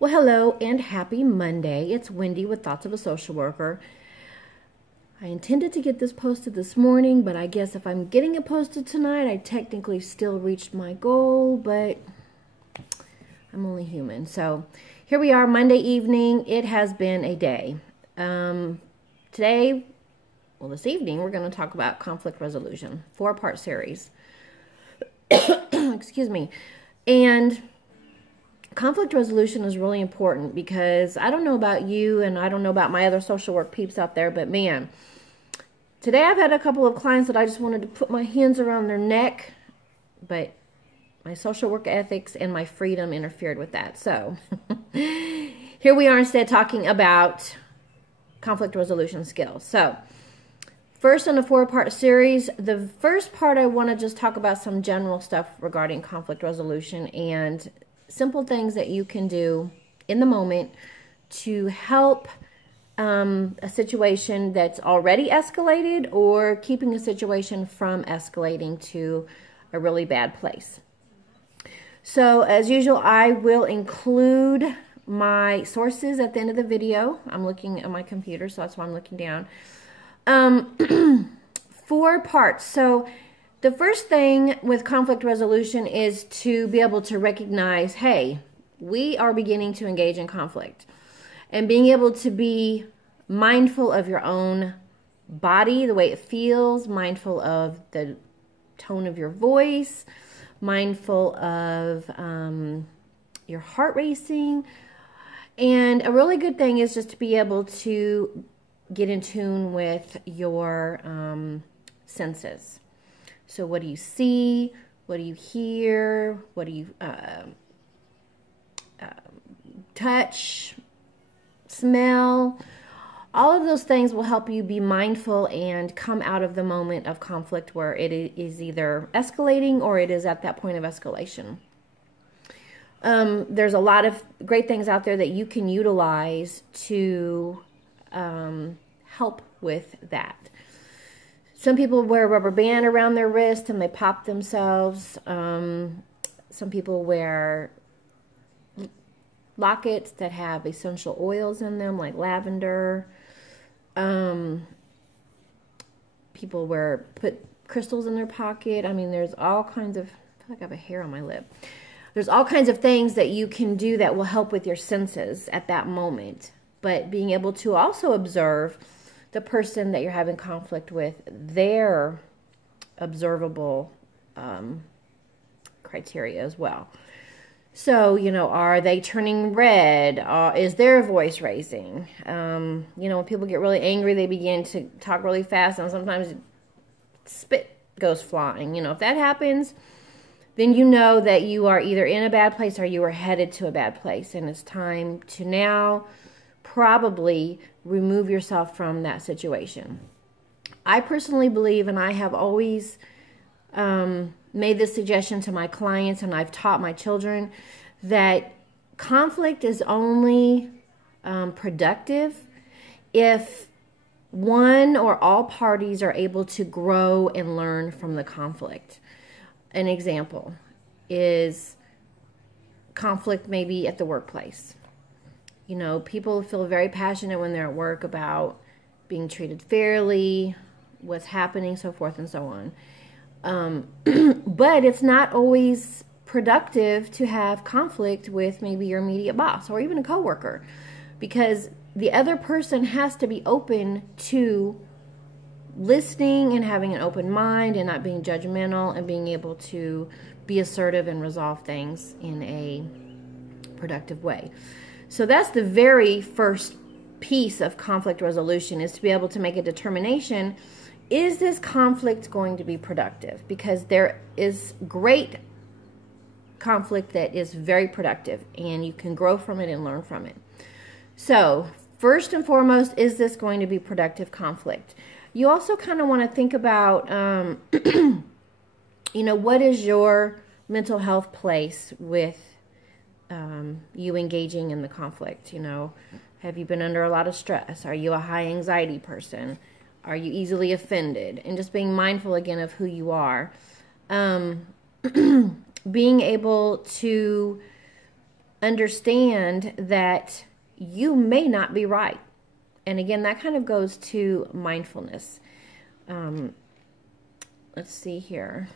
Well, hello and happy Monday. It's Wendy with Thoughts of a Social Worker. I intended to get this posted this morning, but I guess if I'm getting it posted tonight, I technically still reached my goal, but I'm only human. So here we are, Monday evening. It has been a day. This evening, we're going to talk about conflict resolution, 4-part series. Excuse me. And conflict resolution is really important because I don't know about you and I don't know about my other social work peeps out there, but man, today I've had a couple of clients that I just wanted to put my hands around their neck, but my social work ethics and my freedom interfered with that. So here we are instead talking about conflict resolution skills. So first in a 4-part series, the first part I want to just talk about some general stuff regarding conflict resolution and simple things that you can do in the moment to help a situation that's already escalated or keeping a situation from escalating to a really bad place. So as usual, I will include my sources at the end of the video. I'm looking at my computer, so that's why I'm looking down. 4 parts. So the first thing with conflict resolution is to be able to recognize, hey, we are beginning to engage in conflict. And being able to be mindful of your own body, the way it feels, mindful of the tone of your voice, mindful of your heart racing. And a really good thing is just to be able to get in tune with your senses. So what do you see? What do you hear? What do you touch, smell? All of those things will help you be mindful and come out of the moment of conflict where it is either escalating or it is at that point of escalation. There's a lot of great things out there that you can utilize to help with that. Some people wear a rubber band around their wrist and they pop themselves. Some people wear lockets that have essential oils in them, like lavender. People put crystals in their pocket. I mean, there's all kinds of, I feel like I have a hair on my lip. There's all kinds of things that you can do that will help with your senses at that moment. But being able to also observe the person that you're having conflict with, their observable criteria as well. So, are they turning red? Is their voice raising? When people get really angry, they begin to talk really fast, and sometimes spit goes flying. If that happens, then you know that you are either in a bad place or you are headed to a bad place, and it's time to now probably remove yourself from that situation. I personally believe, and I have always made this suggestion to my clients, and I've taught my children, that conflict is only productive if one or all parties are able to grow and learn from the conflict. An example is conflict maybe at the workplace. People feel very passionate when they're at work about being treated fairly, what's happening, so forth and so on. But it's not always productive to have conflict with maybe your immediate boss or even a coworker, because the other person has to be open to listening and having an open mind and not being judgmental and being able to be assertive and resolve things in a productive way. So that's the very first piece of conflict resolution, is to be able to make a determination, is this conflict going to be productive? Because there is great conflict that is very productive and you can grow from it and learn from it. So first and foremost, is this going to be productive conflict? You also kind of want to think about, what is your mental health place with you engaging in the conflict? Have you been under a lot of stress? Are you a high anxiety person? Are you easily offended? And just being mindful again of who you are. Being able to understand that you may not be right. And again, that kind of goes to mindfulness. Let's see here.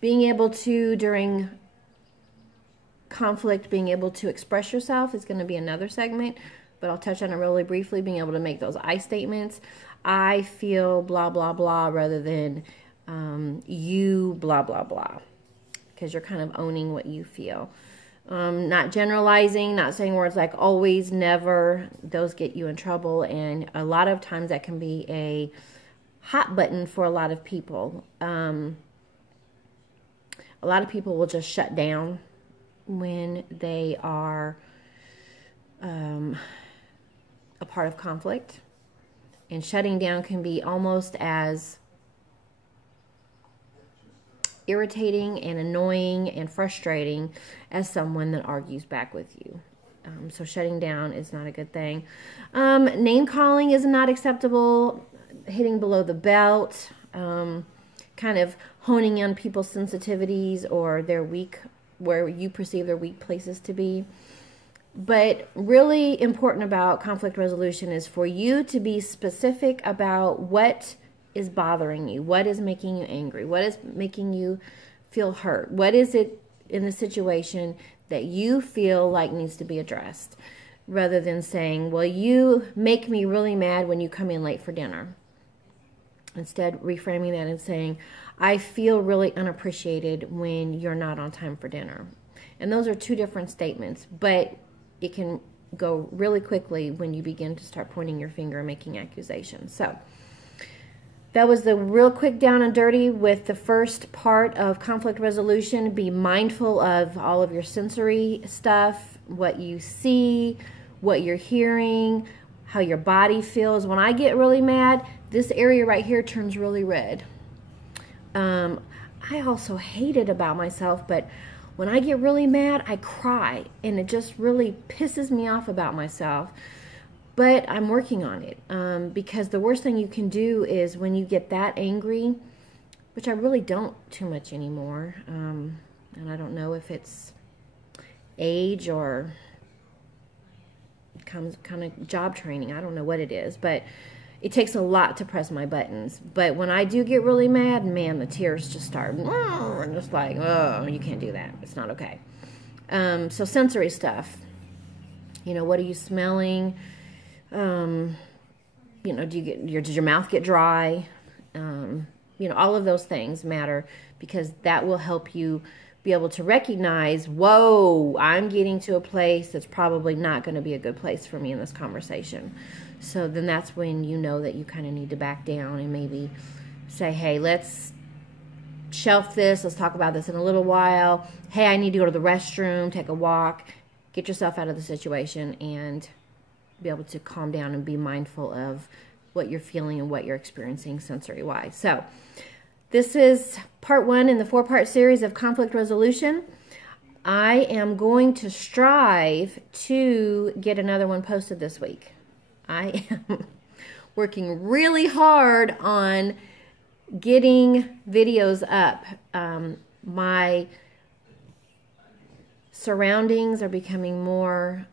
Being able to, during conflict, being able to express yourself is going to be another segment, but I'll touch on it really briefly. Being able to make those I statements. I feel blah, blah, blah, rather than you blah, blah, blah, because you're kind of owning what you feel. Not generalizing, not saying words like always, never. Those get you in trouble, and a lot of times that can be a hot button for a lot of people. A lot of people will just shut down when they are a part of conflict. And shutting down can be almost as irritating and annoying and frustrating as someone that argues back with you. So shutting down is not a good thing. Name calling is not acceptable. Hitting below the belt. Kind of honing in on people's sensitivities or their weak, where you perceive their weak places to be. But really important about conflict resolution is for you to be specific about what is bothering you, what is making you angry, what is making you feel hurt, what is it in the situation that you feel like needs to be addressed, rather than saying, well, you make me really mad when you come in late for dinner. Instead, reframing that and saying, I feel really unappreciated when you're not on time for dinner. And those are two different statements, but it can go really quickly when you begin to start pointing your finger and making accusations. So that was the real quick down and dirty with the first part of conflict resolution. Be mindful of all of your sensory stuff, what you see, what you're hearing, how your body feels. When I get really mad, this area right here turns really red. I also hate it about myself, but when I get really mad, I cry, and it just really pisses me off about myself. But I'm working on it, because the worst thing you can do is when you get that angry, which I really don't too much anymore, and I don't know if it's age or comes kind of job training. I don't know what it is, but it takes a lot to press my buttons. But when I do get really mad, man, the tears just start. And just like, oh, you can't do that. It's not okay. So sensory stuff. You know, what are you smelling? You know, does your mouth get dry? You know, all of those things matter, because that will help you be able to recognize, whoa, I'm getting to a place that's probably not going to be a good place for me in this conversation. So then that's when you know that you kind of need to back down and maybe say, hey, let's shelf this. Let's talk about this in a little while. Hey, I need to go to the restroom, take a walk, get yourself out of the situation, and be able to calm down and be mindful of what you're feeling and what you're experiencing sensory-wise. So this is part 1 in the 4-part series of conflict resolution. I am going to strive to get another one posted this week. I am working really hard on getting videos up. My surroundings are becoming more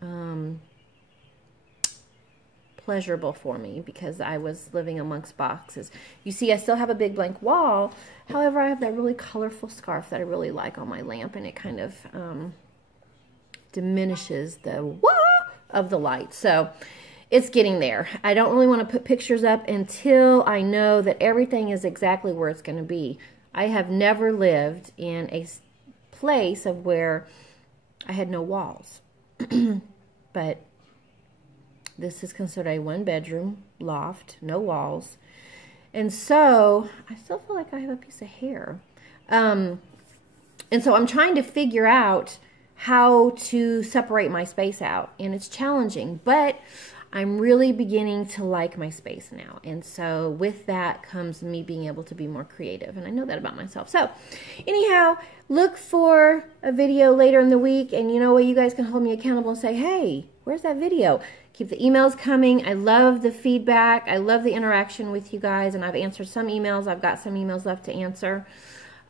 pleasurable for me because I was living amongst boxes. You see, I still have a big blank wall. However, I have that really colorful scarf that I really like on my lamp, and it kind of diminishes the wah of the light. So it's getting there. I don't really want to put pictures up until I know that everything is exactly where it's going to be. I have never lived in a place of where I had no walls. But this is considered a 1-bedroom loft, no walls. And so I still feel like I have a piece of hair. And so I'm trying to figure out how to separate my space out. And it's challenging, but I'm really beginning to like my space now. And so with that comes me being able to be more creative. And I know that about myself. So anyhow, look for a video later in the week. And you know what? You guys can hold me accountable and say, hey, where's that video? Keep the emails coming. I love the feedback. I love the interaction with you guys. And I've answered some emails. I've got some emails left to answer.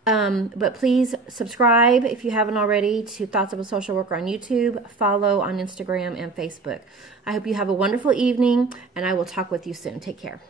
But please subscribe if you haven't already to Thoughts of a Social Worker on YouTube. Follow on Instagram and Facebook. I hope you have a wonderful evening, and I will talk with you soon. Take care.